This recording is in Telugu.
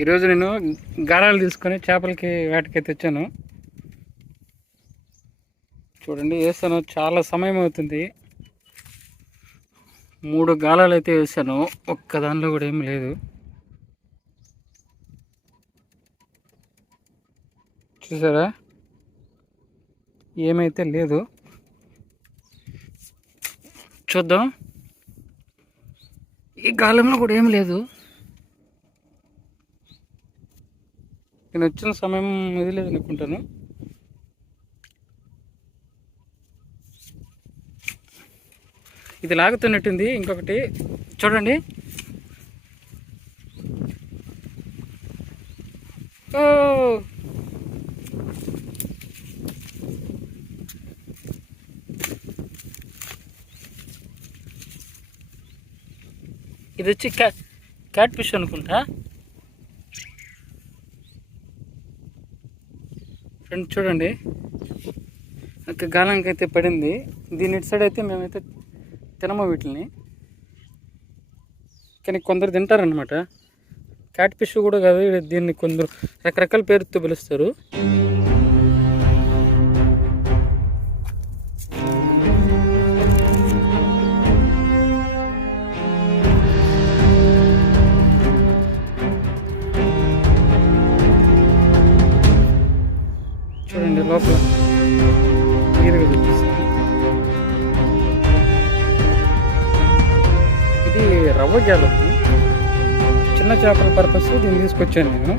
ఈరోజు నేను గారాలు తీసుకొని చేపలకి వేటకైతే వచ్చాను చూడండి వేసాను. చాలా సమయం అవుతుంది. మూడు గాలాలు అయితే వేసాను. ఒక్క దానిలో కూడా ఏం లేదు. చూసారా? ఏమైతే లేదు. చూద్దాం. ఈ గాలంలో కూడా ఏం లేదు. నేను వచ్చిన సమయం ఇది లేదు అనుకుంటాను ఇది లాగుతున్నట్టుంది. ఇంకొకటి చూడండి. ఓ! ఇది వచ్చి క్యాట్ క్యాట్ ఫిష్ అనుకుంటా. ఫ్రెండ్ చూడండి. ఒక గాలానికి అయితే పడింది. దీని ఇటు సైడ్ అయితే మేమైతే తినము వీటిని కానీ కొందరు తింటారనమాట క్యాట్ ఫిష్ కూడా కాదు దీన్ని కొందరు రకరకాల పేరుతో పిలుస్తారు. చూడండి లోపల. క్లియర్గా చూపిస్తాను ఇది రవ్వ జాలం చిన్న చేపల పర్పస్ దీన్ని తీసుకొచ్చాను నేను.